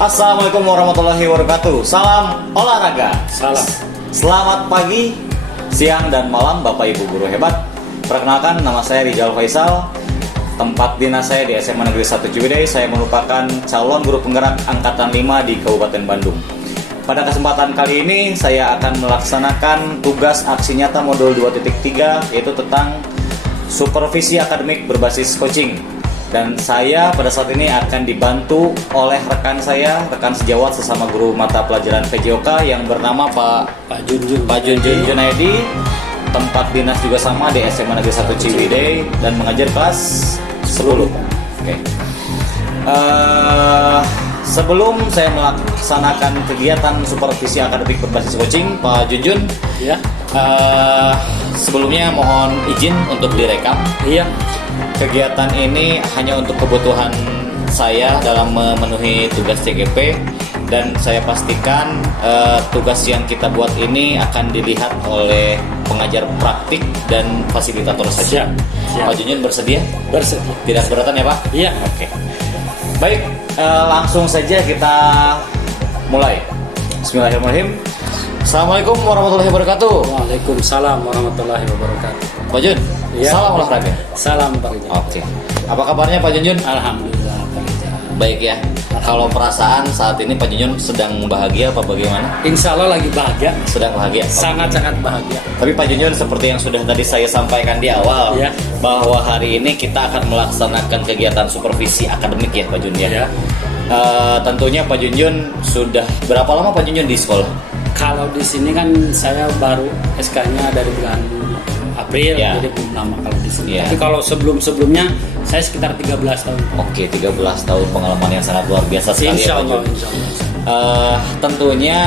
Assalamualaikum warahmatullahi wabarakatuh. Salam olahraga. Salam. Selamat pagi, siang, dan malam Bapak Ibu guru hebat. Perkenalkan, nama saya Rizal Faisal. Tempat dinas saya di SMA Negeri 1 Ciwidey. Saya merupakan calon guru penggerak Angkatan 5 di Kabupaten Bandung. Pada kesempatan kali ini saya akan melaksanakan tugas aksi nyata modul 2.3, yaitu tentang supervisi akademik berbasis coaching. Dan saya pada saat ini akan dibantu oleh rekan saya, rekan sejawat sesama guru mata pelajaran PJOK yang bernama Pak Junjun Junaidi. Tempat dinas juga sama di SMA Negeri 1 Ciwidey dan mengajar kelas 10. Oke. Sebelum saya melaksanakan kegiatan supervisi akademik berbasis coaching, Pak Junjun, Ya. sebelumnya mohon izin untuk direkam. Iya. Kegiatan ini hanya untuk kebutuhan saya dalam memenuhi tugas CGP, dan saya pastikan tugas yang kita buat ini akan dilihat oleh pengajar praktik dan fasilitator saja. Siap. Pak Junjun bersedia? Bersedia. Tidak keberatan ya Pak? Iya. Oke. Baik, langsung saja kita mulai. Bismillahirrahmanirrahim. Assalamualaikum warahmatullahi wabarakatuh. Waalaikumsalam warahmatullahi wabarakatuh. Pak Jun, Iya. salam olahraga. Salam Pak Rizal. Oke. Apa kabarnya Pak Junjun? Alhamdulillah Pak Rizal. Baik ya. Kalau perasaan saat ini Pak Junjun sedang bahagia apa bagaimana? Insya Allah lagi bahagia. Sedang bahagia. Sangat-sangat bahagia. Tapi Pak Junjun, seperti yang sudah tadi saya sampaikan di awal, Ya. bahwa hari ini kita akan melaksanakan kegiatan supervisi akademik ya Pak Jun ya. Ya. Tentunya Pak Junjun sudah berapa lama Pak Junjun di sekolah? Kalau di sini kan saya baru SK-nya dari bulan April, Ya. jadi belum lama kalau di sini. Ya. Tapi kalau sebelum-sebelumnya saya sekitar 13 tahun. Oke, 13 tahun pengalaman yang sangat luar biasa sekali Insya ya Pak Allah, Jun. insya Allah. Tentunya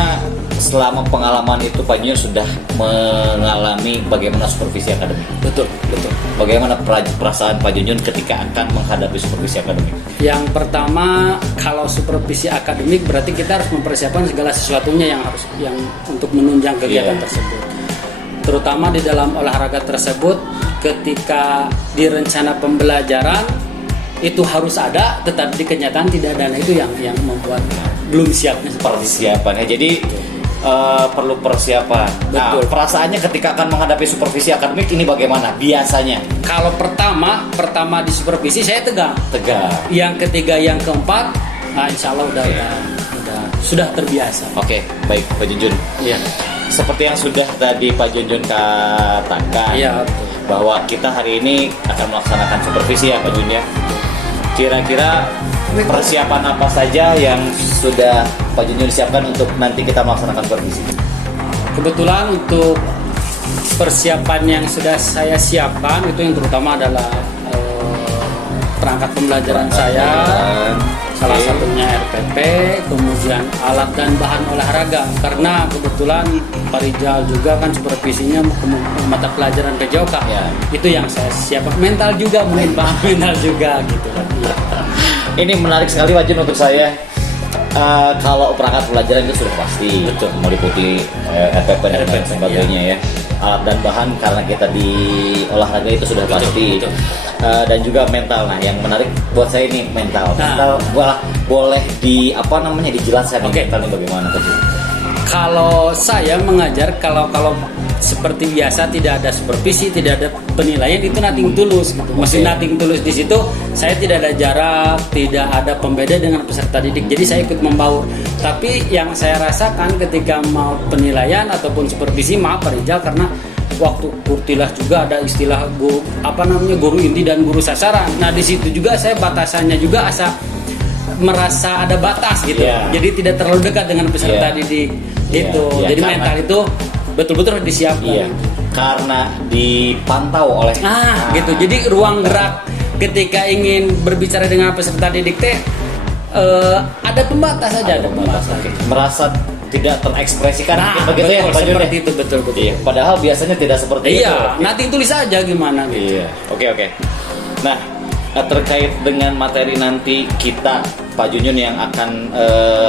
selama pengalaman itu Pak Junjun sudah mengalami bagaimana supervisi akademik. Betul, betul. Bagaimana perasaan Pak Junjun ketika akan menghadapi supervisi akademik? Yang pertama, kalau supervisi akademik berarti kita harus mempersiapkan segala sesuatunya yang untuk menunjang kegiatan Iya. tersebut. Terutama di dalam olahraga tersebut, ketika di rencana pembelajaran itu harus ada, tetapi di kenyataan tidak ada. Nah, itu yang membuat belum siapnya seperti itu. Persiapannya, jadi perlu persiapan. Nah, Betul. perasaannya ketika akan menghadapi supervisi akademik ini bagaimana biasanya? Kalau pertama di supervisi saya tegang. Tegang. Yang ketiga, yang keempat, nah insya Allah sudah terbiasa. Oke, baik Pak Junjun. Iya. Seperti yang sudah tadi Pak Junjun katakan, Iya, betul. bahwa kita hari ini akan melaksanakan supervisi ya Pak Jun ya. Kira-kira persiapan apa saja yang sudah Pak Junjun siapkan untuk nanti kita melaksanakan supervisi? Kebetulan untuk persiapan yang sudah saya siapkan itu yang terutama adalah perangkat pembelajaran saya, salah Oke. satunya RPP, kemudian alat dan bahan olahraga. Karena kebetulan Pak Rizal juga kan supervisinya mata pelajaran PJOK. Ya. Itu yang saya siapkan. Mental juga, mungkin bahan mental juga gitu kan. Iya. Ini menarik sekali Pak Jun untuk saya. Kalau perangkat pelajaran itu sudah pasti, Betul. meliputi RPP dan lain sebagainya ya. Alat dan bahan karena kita di olahraga itu sudah Betul, pasti. betul. Dan juga mental. Nah, yang menarik buat saya ini mental. Nah. Mental boleh dijelaskan Oke. mental ini bagaimana Pak Jun? Kalau saya mengajar, kalau seperti biasa tidak ada supervisi, tidak ada penilaian, itu nothing tulus gitu. Masih Oke. nothing tulus di situ. Saya tidak ada jarak, tidak ada pembeda dengan peserta didik. Jadi saya ikut membaur. Tapi yang saya rasakan ketika mau penilaian ataupun supervisi, maaf Pak Rizal, karena waktu kurtilah juga ada istilah guru inti dan guru sasaran. Nah di situ juga saya batasannya juga merasa ada batas gitu. Iya. Jadi tidak terlalu dekat dengan peserta Iya. didik Iya, gitu. iya, Jadi karena- mental itu betul-betul harus disiapkan. Iya, karena dipantau oleh Gitu. Jadi ruang gerak ketika ingin berbicara dengan peserta didik teh ada pembatas saja, ada pembatas. Oke. Merasa tidak terekspresikan mungkin begitu ya betul, Pak Jun ya? seperti itu betul. Iya, padahal biasanya tidak seperti itu. Iya, nanti tulis saja gimana gitu. Iya, oke. Nah, terkait dengan materi nanti kita Pak Junjun yang akan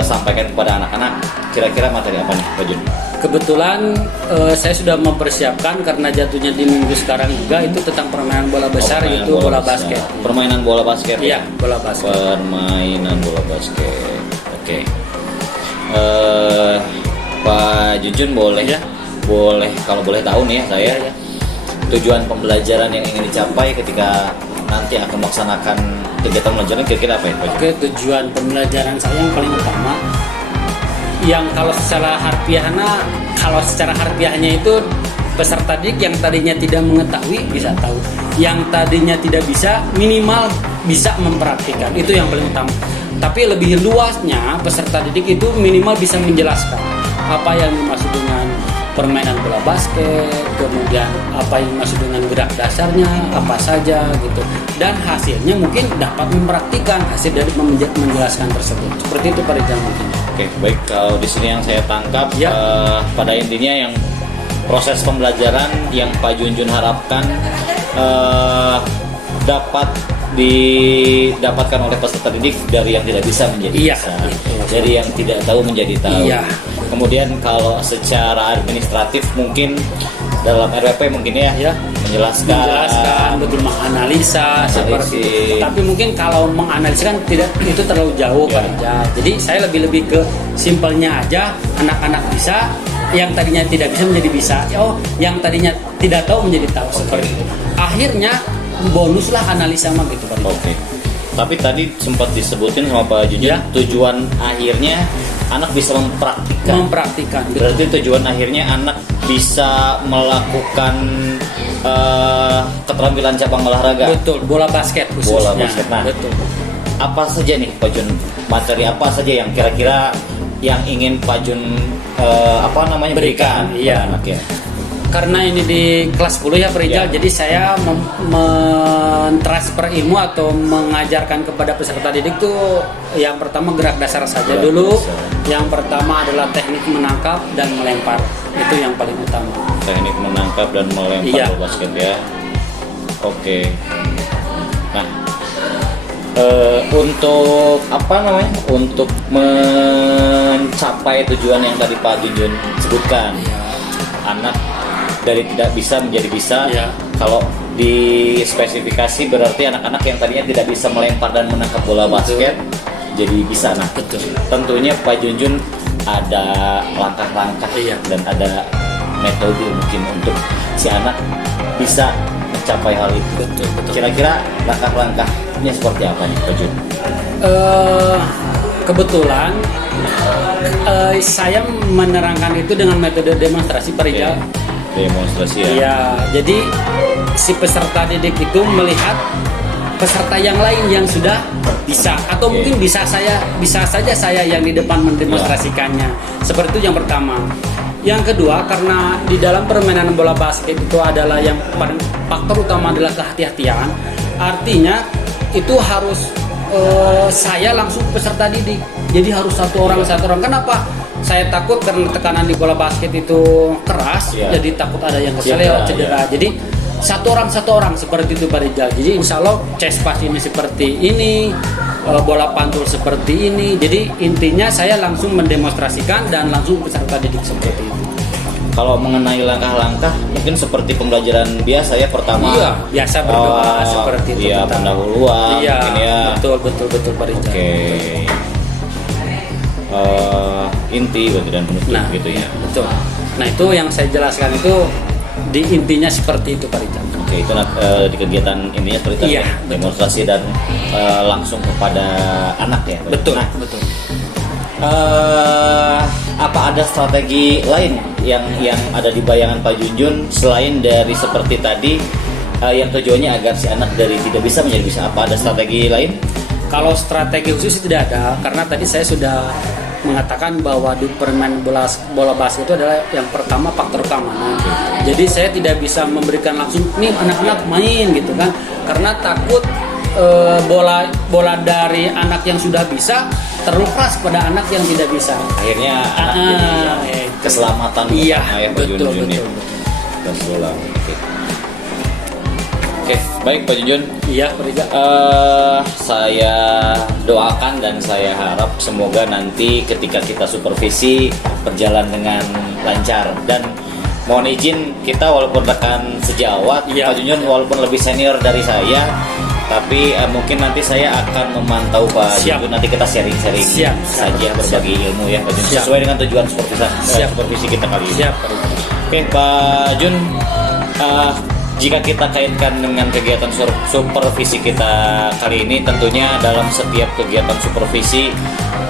sampaikan kepada anak-anak, kira-kira materi apa nih Pak Jun? Kebetulan saya sudah mempersiapkan karena jatuhnya di minggu sekarang juga itu tentang permainan bola besar, Permainan itu bola besar. basket. Permainan bola basket. Iya, bola basket. Permainan bola basket. Oke. Pak Junjun boleh Ya. boleh kalau boleh tahu nih ya saya Ya. tujuan pembelajaran yang ingin dicapai ketika nanti akan melaksanakan kegiatan pembelajaran kira-kira apa ya Pak Junjun? Oke, tujuan pembelajaran saya yang paling utama, yang kalau secara harfiahnya itu peserta didik yang tadinya tidak mengetahui bisa tahu, yang tadinya tidak bisa minimal bisa mempraktikkan, itu yang paling utama. Tapi lebih luasnya peserta didik itu minimal bisa menjelaskan apa yang dimaksud dengan permainan bola basket, kemudian apa yang dimaksud dengan gerak dasarnya, apa saja gitu. Dan hasilnya mungkin dapat mempraktikkan hasil dari menjelaskan tersebut. Seperti itu Pak Rizal mungkin. Oke, baik, kalau di sini yang saya tangkap Ya. pada intinya yang proses pembelajaran yang Pak Junjun harapkan dapat didapatkan oleh peserta didik dari yang tidak bisa menjadi Iya, bisa, betul. dari yang tidak tahu menjadi tahu. Iya. Kemudian kalau secara administratif mungkin dalam RWP mungkin ya, Ya. menjelaskan Betul, menganalisa seperti itu. Tapi mungkin kalau menganalisa kan tidak itu terlalu jauh Ya. Pak Rizal. Jadi saya lebih ke simpelnya aja, anak-anak bisa, yang tadinya tidak bisa menjadi bisa. Oh, yang tadinya tidak tahu menjadi tahu seperti itu. Akhirnya bonuslah analisa mah gitu Pak Rizal. Oke. Tapi tadi sempat disebutin sama Pak Junjun, Ya. tujuan akhirnya anak bisa Mempraktikkan. Berarti tujuan akhirnya anak bisa melakukan keterampilan cabang olahraga. Betul, bola basket khususnya. Bola basket. Nah, Betul. apa saja nih Pak Jun, materi apa saja yang kira-kira yang ingin Pak Jun berikan Iya. kepada anak ya? Karena ini di kelas 10 ya Pak Rizal, Ya. jadi saya mentransfer ilmu atau mengajarkan kepada peserta didik tuh yang pertama gerak dasar saja Gerak dulu. dasar. Yang pertama adalah teknik menangkap dan melempar. Itu yang paling utama. Teknik menangkap dan melempar Iya. bola basket ya. Oke. Nah, untuk untuk mencapai tujuan yang tadi Pak Junjun sebutkan, anak dari tidak bisa menjadi bisa. Iya. Kalau di spesifikasi berarti anak-anak yang tadinya tidak bisa melempar dan menangkap bola basket jadi bisa. Nah, Betul. tentunya Pak Junjun ada langkah-langkah Iya. dan ada metode mungkin untuk si anak bisa mencapai hal itu. Betul. Kira-kira langkah-langkahnya seperti apa nih Pak Jun? Kebetulan saya menerangkan itu dengan metode demonstrasi Pak Rizal. Demonstrasi ya. Iya, jadi si peserta didik itu melihat peserta yang lain yang sudah bisa, atau Oke. mungkin bisa saja saya yang di depan mendemonstrasikannya. Seperti itu yang pertama. Yang kedua, karena di dalam permainan bola basket itu adalah yang paling faktor utama adalah kehati-hatian. Artinya itu harus saya langsung peserta didik. Jadi harus satu orang. Kenapa? Saya takut karena tekanan di bola basket itu keras, Iya. jadi takut ada yang keseleo, cedera. Jadi satu orang seperti itu Pak Rizal. Jadi insya Allah chest pass ini seperti ini, bola pantul seperti ini. Jadi intinya saya langsung mendemonstrasikan dan langsung peserta didik seperti itu. Kalau mengenai langkah-langkah mungkin seperti pembelajaran biasa ya, pertama Iya, biasa berdoa seperti itu. Iya, pertama. pendahuluan Iya, mungkin ya. betul Pak Rizal. Oke. Inti berarti dan penutup Nah, gitu ya. betul. Nah itu yang saya jelaskan itu di intinya seperti itu Pak Rizal. Oke, itu di kegiatan ininya seperti itu Iya, ya, demonstrasi dan langsung kepada anak ya. Betul, Nah, betul. apa ada strategi lain yang ada di bayangan Pak Junjun selain dari seperti tadi yang tujuannya agar si anak dari tidak bisa menjadi bisa? Apa ada strategi lain? Kalau strategi khusus tidak ada, karena tadi saya sudah mengatakan bahwa di permain bola basket itu adalah yang pertama faktor keamanan. Jadi saya tidak bisa memberikan langsung nih anak-anak main gitu kan, karena takut bola dari anak yang sudah bisa terlepas pada anak yang tidak bisa. Akhirnya anak jadi keselamatan Iya, utama ya Pak betul. Junjun ya. Dan bola. Oke, baik Pak Junjun. Iya, Pak Rizal. Saya doakan dan saya harap semoga nanti ketika kita supervisi berjalan dengan lancar. Dan mohon izin, kita walaupun rekan sejawat, Iya. Pak Junjun walaupun lebih senior dari saya, Tapi mungkin nanti saya akan memantau Pak Siap. Junjun, nanti kita sharing-sharing Siap. saja berbagi ilmu ya Pak Jun, Siap. sesuai dengan tujuan supervisi kita kali ini. Siap, Pak Rijal. Oke Pak Jun, jika kita kaitkan dengan kegiatan supervisi kita kali ini, tentunya dalam setiap kegiatan supervisi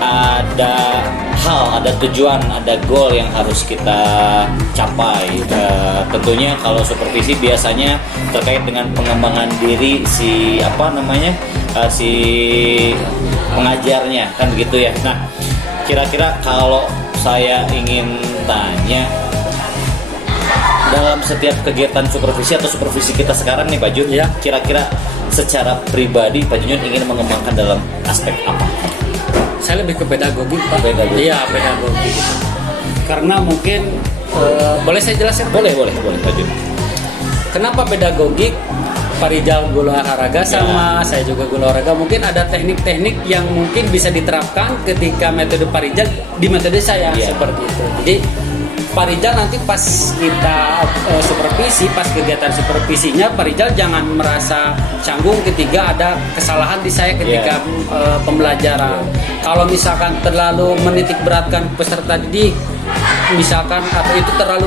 ada hal, ada tujuan, ada goal yang harus kita capai. Tentunya kalau supervisi biasanya terkait dengan pengembangan diri si si pengajarnya, kan begitu ya. Nah, kira-kira kalau saya ingin tanya, dalam setiap kegiatan supervisi atau supervisi kita sekarang nih Pak Jun, Ya. kira-kira secara pribadi Pak Jun ingin mengembangkan dalam aspek apa? Saya lebih ke pedagogik, Pak. Pedagogik. Iya, pedagogik. Karena mungkin boleh saya jelaskan? Boleh Pak Jun. Kenapa pedagogik? Pak Rijal guru olahraga sama saya juga guru olahraga, mungkin ada teknik-teknik yang mungkin bisa diterapkan ketika metode Pak Rijal di metode saya, Iya. seperti itu. Jadi Pak Rijal nanti pas kita supervisi, pas kegiatan supervisinya, Pak Rijal jangan merasa canggung ketika ada kesalahan di saya ketika pembelajaran. Kalau misalkan terlalu menitik beratkan peserta didik, misalkan atau itu terlalu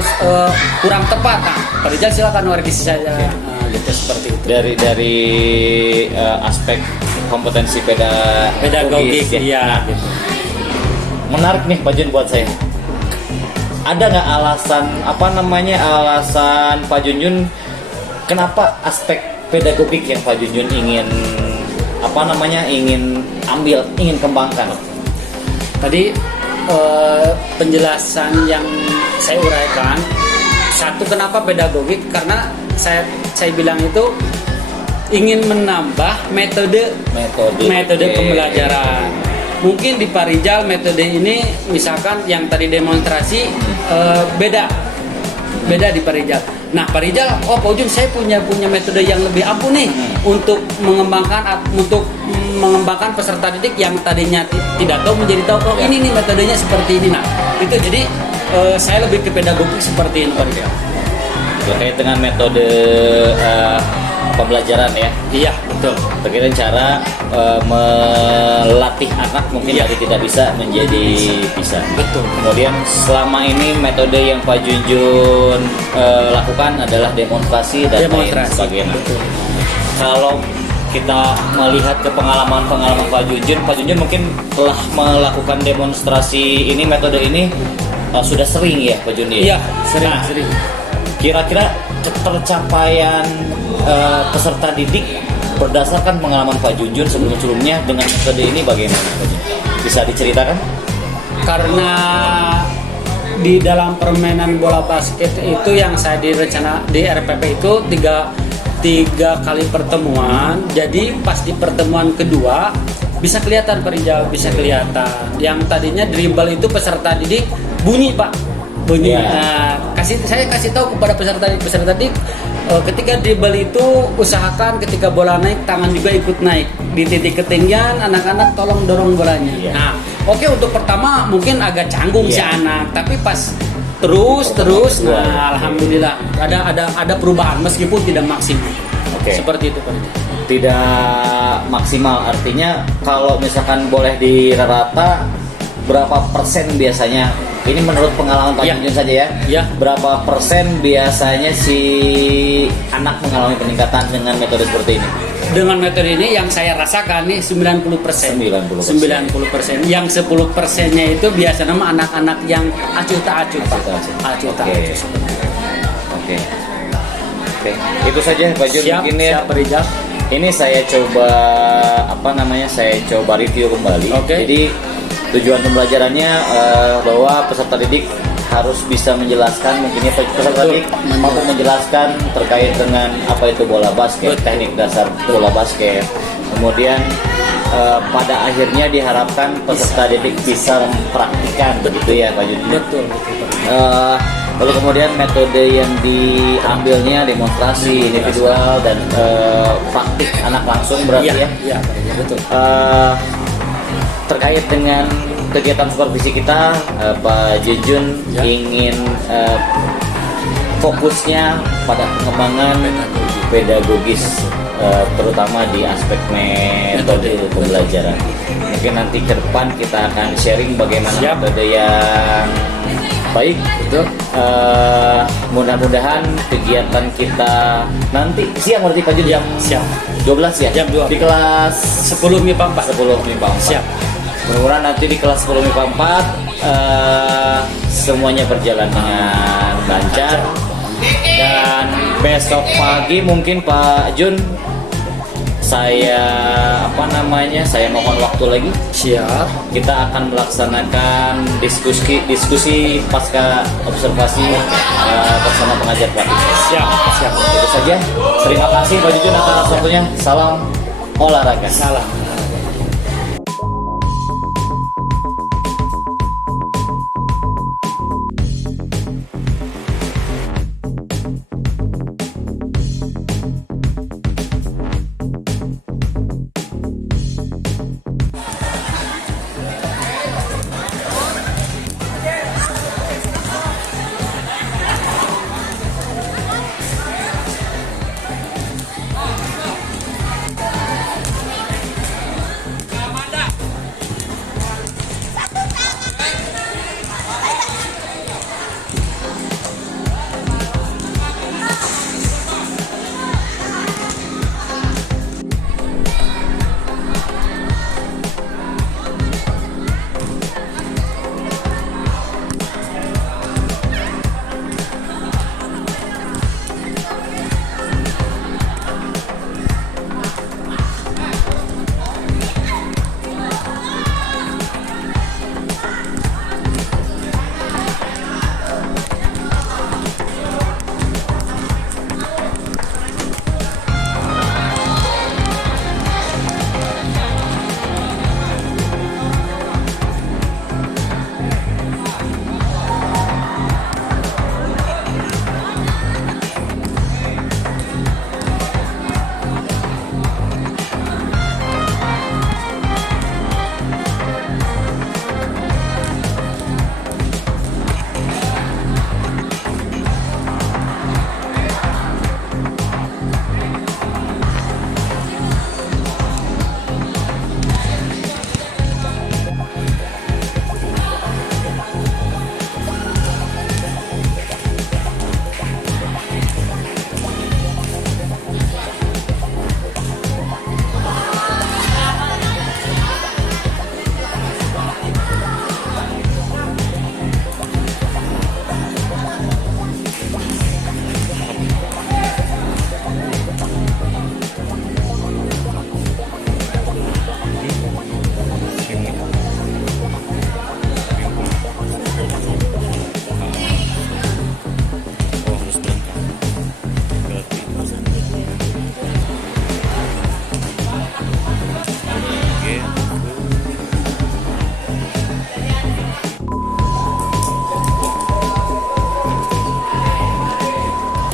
kurang tepat, nah Pak Rijal silakan koreksi saya. Gitu, seperti itu. Dari aspek kompetensi Pedagogik, ya. iya. Nah, Gitu. menarik nih Pak Jun buat saya. Ada nggak alasan Pak Junjun kenapa aspek pedagogik yang Pak Junjun ingin ingin kembangkan? Tadi penjelasan yang saya uraikan, satu kenapa pedagogik, karena saya bilang itu ingin menambah metode pembelajaran. Mungkin di Pak Rijal metode ini misalkan yang tadi demonstrasi beda di Pak Rijal. Nah Pak Rijal, Pak Ujun saya punya metode yang lebih ampuh nih untuk mengembangkan peserta didik yang tadinya tidak tahu menjadi tahu. Ini nih metodenya seperti ini. Nah itu jadi saya lebih ke pedagogik seperti ini Pak Rijal. Terkait dengan metode pembelajaran ya. Iya betul. Terkait cara melatih anak mungkin dari tidak bisa menjadi bisa. Betul. Kemudian selama ini metode yang Pak Junjun lakukan adalah demonstrasi dan lain sebagainya. Betul. Kalau kita melihat ke pengalaman Pak Junjun mungkin telah melakukan demonstrasi ini, metode ini sudah sering ya Pak Junjun. Iya sering. Nah, kira-kira tercapaian peserta didik berdasarkan pengalaman Pak Junjun sebelumnya dengan metode ini bagaimana Pak Junjun? Bisa diceritakan? Karena di dalam permainan bola basket itu yang saya direncana di RPP itu tiga kali pertemuan. Jadi pas di pertemuan kedua bisa kelihatan Pak Rijal, bisa kelihatan. Yang tadinya dribble itu peserta didik bunyi Pak. Bunyi. Yeah. Nah, saya kasih tahu kepada peserta didik ketika dribble itu usahakan ketika bola naik tangan juga ikut naik. Di titik ketinggian anak-anak tolong dorong bolanya. Yeah. Nah, oke untuk pertama mungkin agak canggung si anak, tapi pas terus nah alhamdulillah ada perubahan meskipun tidak maksimal. Seperti itu Pak. Tidak maksimal artinya kalau misalkan boleh dirata berapa persen biasanya, ini menurut pengalaman Pak Junjun saja ya, berapa persen biasanya si anak mengalami peningkatan dengan metode seperti ini? Dengan metode ini yang saya rasakan nih 90%. 90%. Yang 10%-nya itu biasanya nama anak-anak yang acuh tak acuh. Oke. Itu saja Pak Jun mungkin ya. Siap Rijal. Ini saya coba review kembali. Jadi tujuan pembelajarannya bahwa peserta didik harus bisa menjelaskan, mungkinnya peserta didik mampu menjelaskan terkait dengan apa itu bola basket, teknik dasar bola basket. Kemudian pada akhirnya diharapkan peserta didik bisa mempraktikkan, begitu ya Pak Jun. Betul. Lalu kemudian metode yang diambilnya demonstrasi individual dan praktik anak langsung berarti ya. Iya, betul. Terkait dengan kegiatan supervisi kita, Pak Junjun ingin fokusnya pada pengembangan pedagogis terutama di aspek metode pembelajaran. Mungkin nanti ke depan kita akan sharing bagaimana Siap. metode yang baik. Betul. Mudah-mudahan kegiatan kita nanti siang berarti Pak Jun jam Siap. 12 ya? Jam 12. Di kelas 10 MIPA 4. 10 MIPA 4. Siap. Mudah-mudahan nanti di kelas 10 MIPA 4 semuanya berjalan dengan lancar. Dan besok pagi mungkin Pak Jun saya mohon waktu lagi. Siap. Kita akan melaksanakan diskusi pasca observasi bersama pengajar pelatih. Siap. Siap. Itu saja. Terima kasih Pak Jun atas waktunya. Salam olahraga. Salam.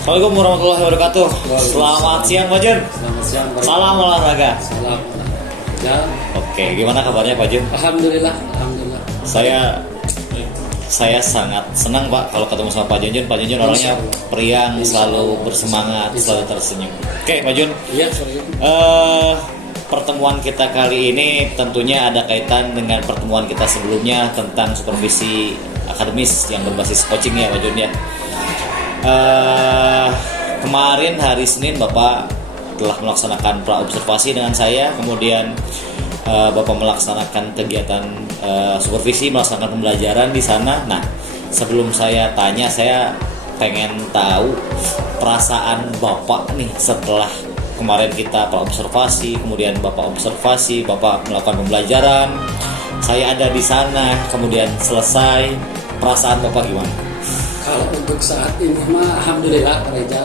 Assalamualaikum warahmatullahi wabarakatuh. Selamat siang Pak Jun. Selamat siang. Salam olahraga. Salam. Ya. Oke, gimana kabarnya Pak Jun? Alhamdulillah. Alhamdulillah. Saya sangat senang Pak kalau ketemu sama Pak Junjun. Pak Junjun orangnya periang, selalu bersemangat, selalu tersenyum. Oke Pak Jun. Iya, sorry. Pertemuan kita kali ini tentunya ada kaitan dengan pertemuan kita sebelumnya tentang supervisi akademis yang berbasis coaching ya Pak Jun ya. Kemarin hari Senin Bapak telah melaksanakan pra-observasi dengan saya, kemudian Bapak melaksanakan kegiatan supervisi, melaksanakan pembelajaran di sana. Nah, sebelum saya tanya, saya pengen tahu perasaan Bapak nih setelah kemarin kita pra-observasi, kemudian Bapak observasi, Bapak melakukan pembelajaran, saya ada di sana, kemudian selesai, perasaan Bapak gimana? Kalau untuk saat ini mah alhamdulillah Pak Reza,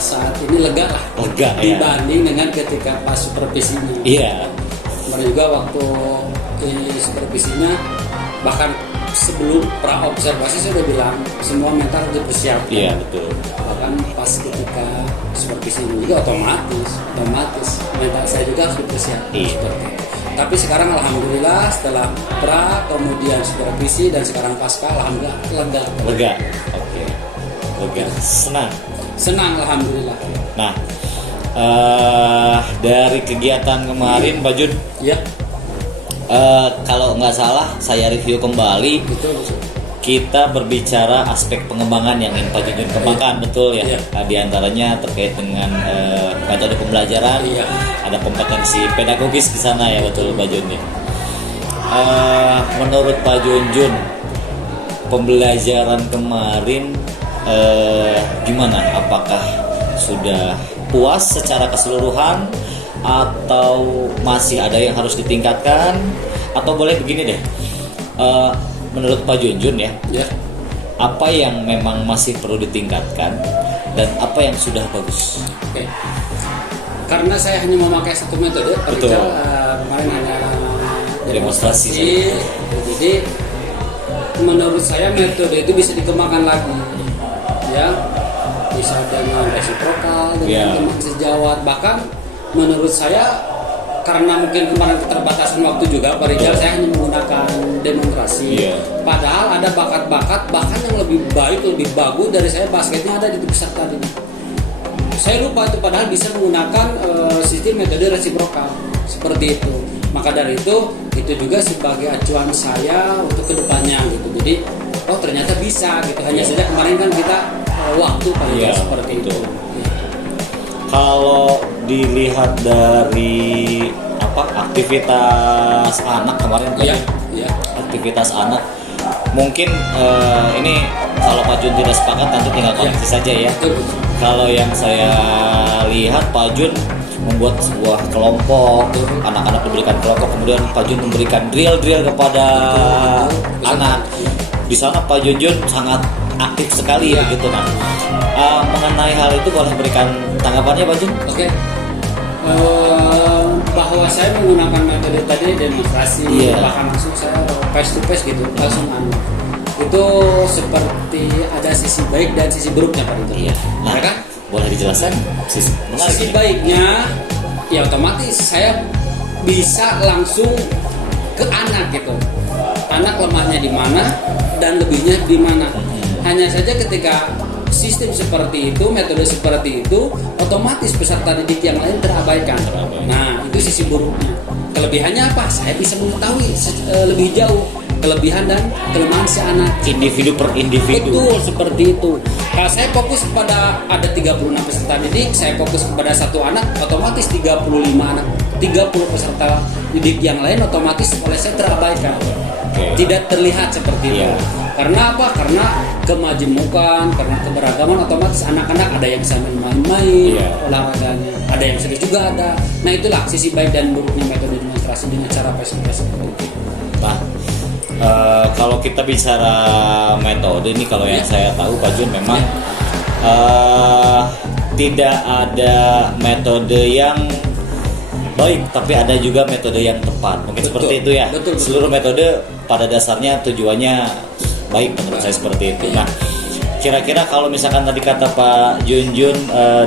saat ini lega lah. Lega ya. Dibanding dengan ketika pas supervisinya. Iya. Kemarin juga waktu di supervisinya, bahkan sebelum pra observasi saya udah bilang semua mental udah bersiap. Iya betul. Bahkan pas ketika supervisi ini juga otomatis mental saya juga harus bersiap. Iya. Seperti itu. Tapi sekarang alhamdulillah setelah pra kemudian supervisi dan sekarang pasca alhamdulillah lega. Lega. Oke. Lega. Senang. Senang alhamdulillah. Nah, Dari kegiatan kemarin Pak Jun, Ya, kalau nggak salah saya review kembali, betul. kita berbicara aspek pengembangan yang ingin Pak Jun kembangkan, betul ya? Iya. Di antaranya terkait dengan metode pembelajaran, Iya. ada kompetensi pedagogis di sana ya, betul Pak Jun ya. Menurut Pak Jun, pembelajaran kemarin gimana? Apakah sudah puas secara keseluruhan atau masih ada yang harus ditingkatkan? Atau boleh begini deh, menurut Pak Jun ya, Ya. apa yang memang masih perlu ditingkatkan dan apa yang sudah bagus? Oke. Karena saya hanya memakai satu metode, Betul. kemarin hanya Demonstrasi. Jadi menurut saya metode itu bisa dikembangkan lagi, ya, bisa dengan resiprokal, dengan Ya. teman sejawat. Bahkan menurut saya karena mungkin kemarin keterbatasan waktu juga, Pak Rizal, saya hanya menggunakan demonstrasi. Iya. Padahal ada bakat-bakat bahkan yang lebih baik, lebih bagus dari saya, basketnya ada di peserta ini. Saya lupa itu, padahal bisa menggunakan sistem metode resiprokal seperti itu. Maka dari itu juga sebagai acuan saya untuk kedepannya gitu. Jadi oh ternyata bisa gitu. Hanya saja kemarin kan kita waktu pada Iya, seperti itu. betul. Kalau dilihat dari aktivitas anak kemarin Pak Iya, Jun, iya. aktivitas anak mungkin ini kalau Pak Jun tidak sepakat nanti tinggal koreksi saja ya. Betul, betul. Kalau yang saya lihat Pak Jun membuat sebuah kelompok, anak-anak diberikan kelompok, kemudian Pak Jun memberikan drill kepada Betul. anak. Di sana Pak Jun sangat aktif sekali Iya. begitu kan. Mengenai hal itu boleh berikan tanggapannya Pak Jun? Oke. Bahwa saya menggunakan metode tadi demonstrasi, Iya. bahkan langsung saya face to face gitu, langsung itu seperti ada sisi baik dan sisi buruknya Pak Rizal. Iya. Nah, Ya kan? boleh dijelaskan? Sisi Menarik ini. baiknya ya otomatis saya bisa langsung ke anak gitu. Anak lemahnya di mana dan lebihnya di mana. Hanya saja ketika sistem seperti itu, metode seperti itu, otomatis peserta didik yang lain terabaikan. Nah, itu sisi buruknya. Kelebihannya apa? Saya bisa mengetahui lebih jauh kelebihan dan kelemahan si anak. Individu per individu. Betul, seperti itu. Kalau saya fokus pada ada 36 peserta didik, saya fokus kepada satu anak, otomatis 35 anak, 30 peserta didik yang lain otomatis oleh saya terabaikan. Oke. Tidak terlihat seperti itu. Iya. Karena apa? Karena kemajemukan, karena keberagaman, otomatis anak-anak ada yang sambil main-main, Iya. olahraganya, ada yang serius juga ada. Nah, itulah sisi baik dan buruknya metode demonstrasi dengan cara face-to-face seperti itu. Nah, kalau kita bicara metode ini, kalau yang saya tahu Pak Jun memang tidak ada metode yang baik, tapi ada juga metode yang tepat. Mungkin Betul. seperti itu ya. Betul. Seluruh metode pada dasarnya tujuannya baik menurut saya seperti itu. Nah, kira-kira kalau misalkan tadi kata Pak Jun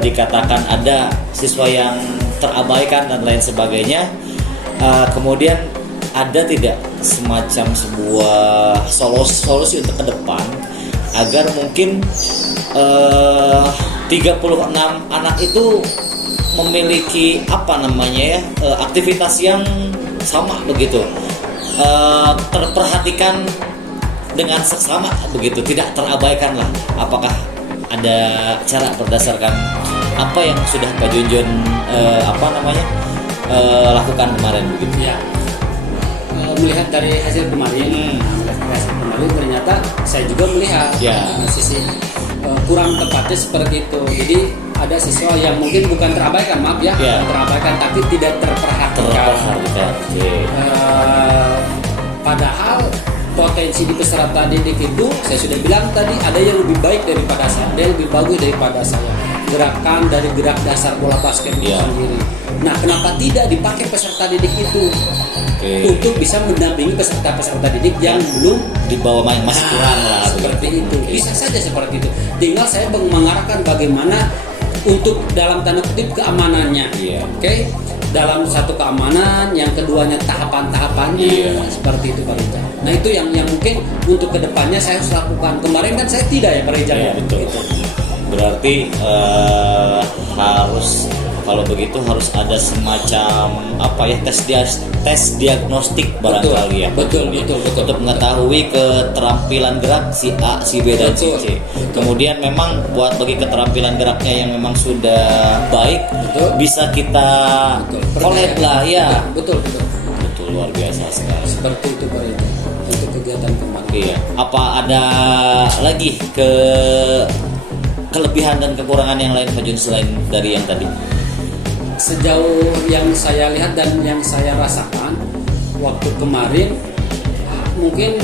dikatakan ada siswa yang terabaikan dan lain sebagainya, kemudian ada tidak semacam sebuah solusi untuk ke depan agar mungkin 36 anak itu memiliki aktivitas yang sama begitu, terperhatikan dengan seksama begitu, tidak terabaikan lah. Apakah ada cara berdasarkan apa yang sudah Pak Junjun lakukan kemarin begitu? Ya, melihat dari hasil kemarin, ternyata saya juga melihat Ya. sisi kurang tepatnya seperti itu. Jadi ada siswa yang mungkin bukan terabaikan, maaf ya, Ya. terabaikan tapi tidak terperhatikan. Terperhatikan. Oke. Padahal potensi di peserta didik itu saya sudah bilang tadi, ada yang lebih baik daripada saya, ada yang lebih bagus daripada saya. Gerakan dari gerak dasar bola basket itu Ya. sendiri. Nah, kenapa tidak dipakai peserta didik itu Oke. untuk bisa mendampingi peserta-peserta didik yang belum Di bawah masih kurang lah seperti begitu. itu. Oke. Bisa saja seperti itu. Tinggal saya mengarahkan bagaimana untuk dalam tanda kutip keamanannya. Iya. Oke. Dalam satu keamanan, yang keduanya tahapan-tahapannya, Iya. seperti itu Pak Rizal. Nah, itu yang mungkin untuk kedepannya saya harus lakukan. Kemarin kan saya tidak ya Pak Rizal. Iya, betul. Gitu. Berarti harus kalau begitu harus ada semacam apa ya, tes diagnostik barangkali ya. Betul. Untuk mengetahui keterampilan gerak si A, si B dan si C. Kemudian memang buat bagi keterampilan geraknya yang memang sudah baik, bisa kita collab lah ya. Betul. Luar biasa sekali. Seperti itu Pak Rijal untuk kegiatan kemarin. Iya. Apa ada lagi kelebihan dan kekurangan yang lain Pak Jun selain dari yang tadi? Sejauh yang saya lihat dan yang saya rasakan waktu kemarin, mungkin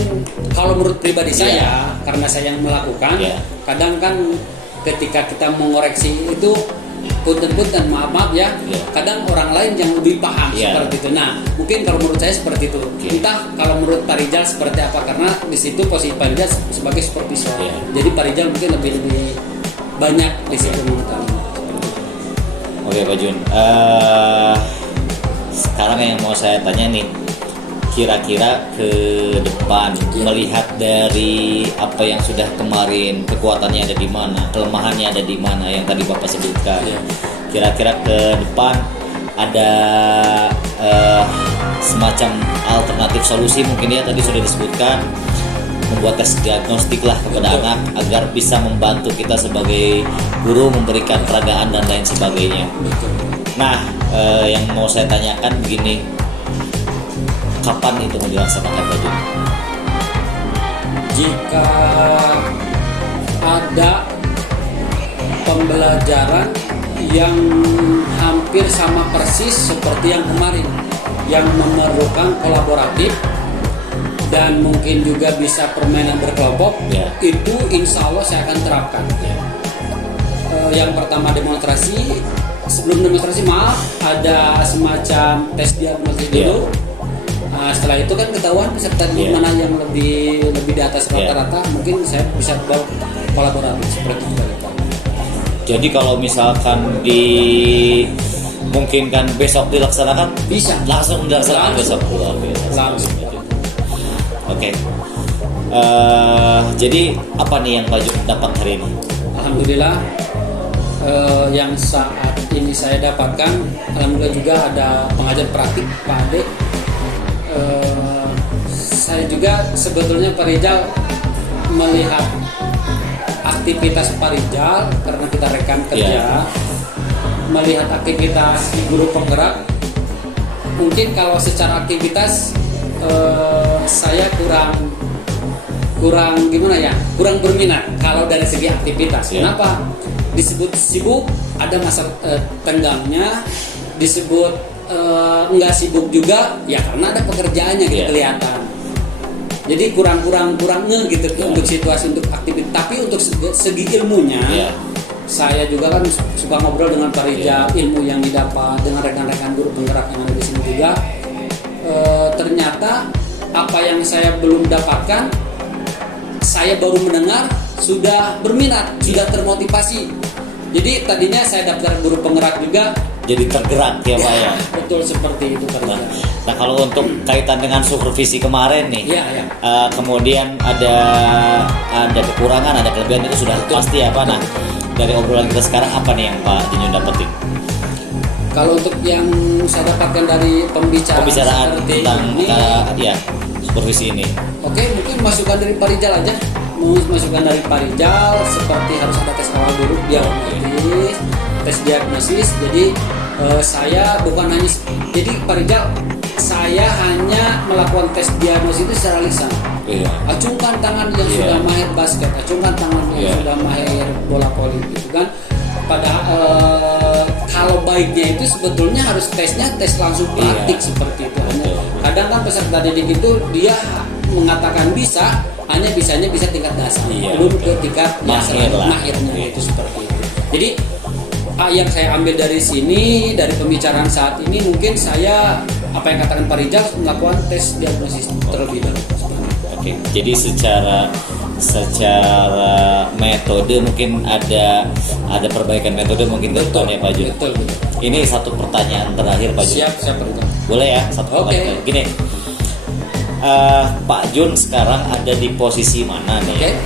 kalau menurut pribadi saya, karena saya yang melakukan, kadang kan ketika kita mengoreksi itu punten maaf ya, kadang orang lain yang lebih paham seperti itu. Nah, mungkin kalau menurut saya seperti itu. Entah kalau menurut Pak Rijal seperti apa, karena di situ posisi Pak Rijal sebagai supervisor. Jadi Pak Rijal mungkin lebih banyak di situ mengetahui. Oke Pak Jun, sekarang yang mau saya tanya nih, kira-kira ke depan melihat dari apa yang sudah kemarin, kekuatannya ada di mana, kelemahannya ada di mana yang tadi Bapak sebutkan. Kira-kira ke depan ada semacam alternatif solusi mungkin ya, tadi sudah disebutkan, membuat tes diagnostik lah kepada anak agar bisa membantu kita sebagai guru memberikan peragaan dan lain sebagainya. Nah, yang mau saya tanyakan begini, kapan itu mau dilaksanakan Pak Jun? Jika ada pembelajaran yang hampir sama persis seperti yang kemarin, yang memerlukan kolaboratif dan mungkin juga bisa permainan berkelompok, itu insya Allah saya akan terapkan. Yang pertama demonstrasi, sebelum demonstrasi ada semacam tes diagnosis dulu. Setelah itu kan ketahuan peserta mana yang lebih di atas rata-rata, mungkin saya bisa bawa kolaboratif seperti itu. Jadi kalau misalkan dimungkinkan besok dilaksanakan, bisa langsung dilaksanakan besok. Luar biasa. Langsung. Oke. Jadi apa nih yang Pak Jun dapat hari ini? Alhamdulillah, yang saat ini saya dapatkan, alhamdulillah juga ada pengajar praktik Pak Ade. Saya juga sebetulnya Pak Rijal melihat aktivitas Pak Rijal, karena kita rekan kerja, melihat aktivitas guru penggerak. Mungkin kalau secara aktivitas saya kurang gimana ya, kurang berminat kalau dari segi aktivitas. Kenapa? Disebut sibuk, ada masa tenggangnya. Disebut enggak sibuk juga, ya karena ada pekerjaannya gitu kelihatan. Jadi kurang gitu untuk situasi, untuk aktivitas. Tapi untuk segi ilmunya, saya juga kan suka ngobrol dengan Pak Rijal, ilmu yang didapat dengan rekan-rekan guru penggerak yang ada di sini juga. Ternyata apa yang saya belum dapatkan, saya baru mendengar sudah berminat, sudah termotivasi. Jadi tadinya saya daftar guru penggerak juga, jadi tergerak ya Pak ya. Betul seperti itu Pak. Nah kalau untuk kaitan dengan supervisi kemarin nih, kemudian ada kekurangan, ada kelebihan, itu sudah pasti ya Pak. Nah dari obrolan kita sekarang apa nih yang Pak Jinjun dapetin? Kalau untuk yang saya dapatkan dari pembicaraan tentang supervisi ini, oke, mungkin masukan dari Pak Rijal aja. Masukan dari Pak Rijal seperti harus ada tes awal dulu, diagnosis, tes diagnosis. Jadi saya bukan hanya, jadi Pak Rijal, saya hanya melakukan tes diagnosis itu secara lisan. Acungkan tangan yang sudah mahir basket, acungkan tangan yang sudah mahir bola voli, gitu kan. Padahal kalau baiknya itu sebetulnya harus tesnya tes langsung praktik seperti itu. Kadang kan peserta didik itu dia mengatakan hanya bisanya bisa tingkat dasar, belum ke tingkat mahirnya itu seperti itu. Jadi yang saya ambil dari sini, dari pembicaraan saat ini, mungkin saya apa yang katakan Pak Rijal, melakukan tes diagnosis terlebih dahulu. Oke, jadi secara metode mungkin ada perbaikan metode mungkin ke depan ya Pak Jun. Betul. Ini satu pertanyaan terakhir Pak Jun. Siap Pak. Boleh ya, satu pertanyaan. Gini, Pak Jun sekarang ada di posisi mana nih?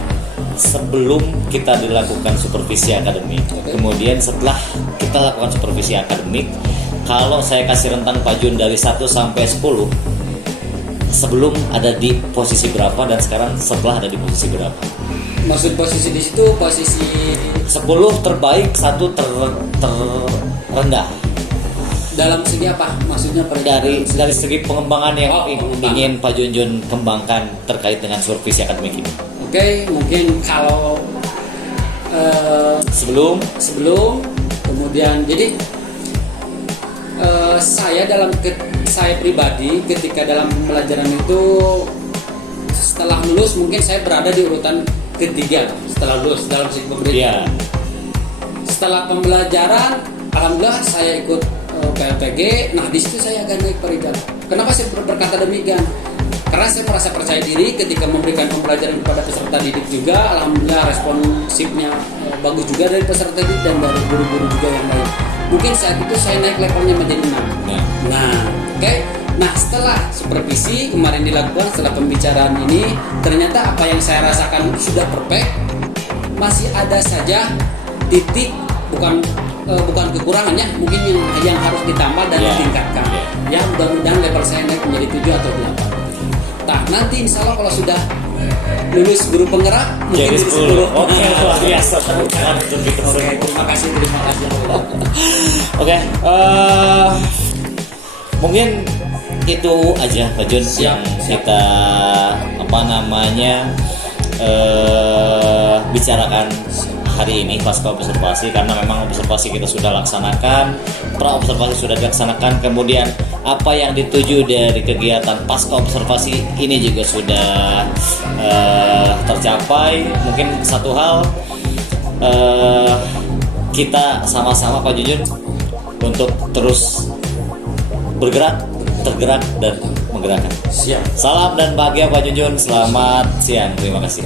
sebelum kita dilakukan supervisi akademik, kemudian setelah kita lakukan supervisi akademik, kalau saya kasih rentang Pak Jun dari 1 sampai 10, sebelum ada di posisi berapa dan sekarang setelah ada di posisi berapa? Maksud posisi di situ posisi 10 terbaik, 1 terendah. dalam segi apa? Maksudnya Dari segi pengembangan yang pengembangan. ingin Pak Junjun kembangkan terkait dengan supervisi akademik ini. Oke, mungkin kalau Sebelum sebelum kemudian jadi saya saya pribadi ketika dalam pembelajaran itu setelah lulus mungkin saya berada di urutan ketiga setelah lulus dalam segi pembelajaran. Setelah pembelajaran, alhamdulillah saya ikut PLPG. Nah di situ saya akan naik Pak. Kenapa saya berkata demikian? Karena saya merasa percaya diri ketika memberikan pembelajaran kepada peserta didik juga. Alhamdulillah responsifnya bagus juga dari peserta didik dan dari guru-guru juga yang lain. Mungkin saat itu saya naik levelnya menjadi 6. Nah, oke. Nah setelah supervisi kemarin dilakukan, setelah pembicaraan ini, ternyata apa yang saya rasakan sudah perfect. Masih ada saja titik bukan kekurangannya, mungkin yang harus ditambah dan ditingkatkan. Ya mudah-mudahan level saya naik menjadi 7 atau 8. Nah nanti insya Allah kalau sudah lulus guru penggerak mungkin jadi 10. 10. Oke, luar biasa. Oke, terima kasih. Oke, mungkin itu aja Pak Jun yang kita bicarakan hari ini pasca observasi, karena memang observasi kita sudah laksanakan, pra observasi sudah dilaksanakan, kemudian apa yang dituju dari kegiatan pasca observasi ini juga sudah tercapai. Mungkin satu hal kita sama-sama Pak Junjun untuk terus bergerak, tergerak dan menggerakkan. Siap. Salam dan bahagia Pak Junjun. Selamat siang. Terima kasih.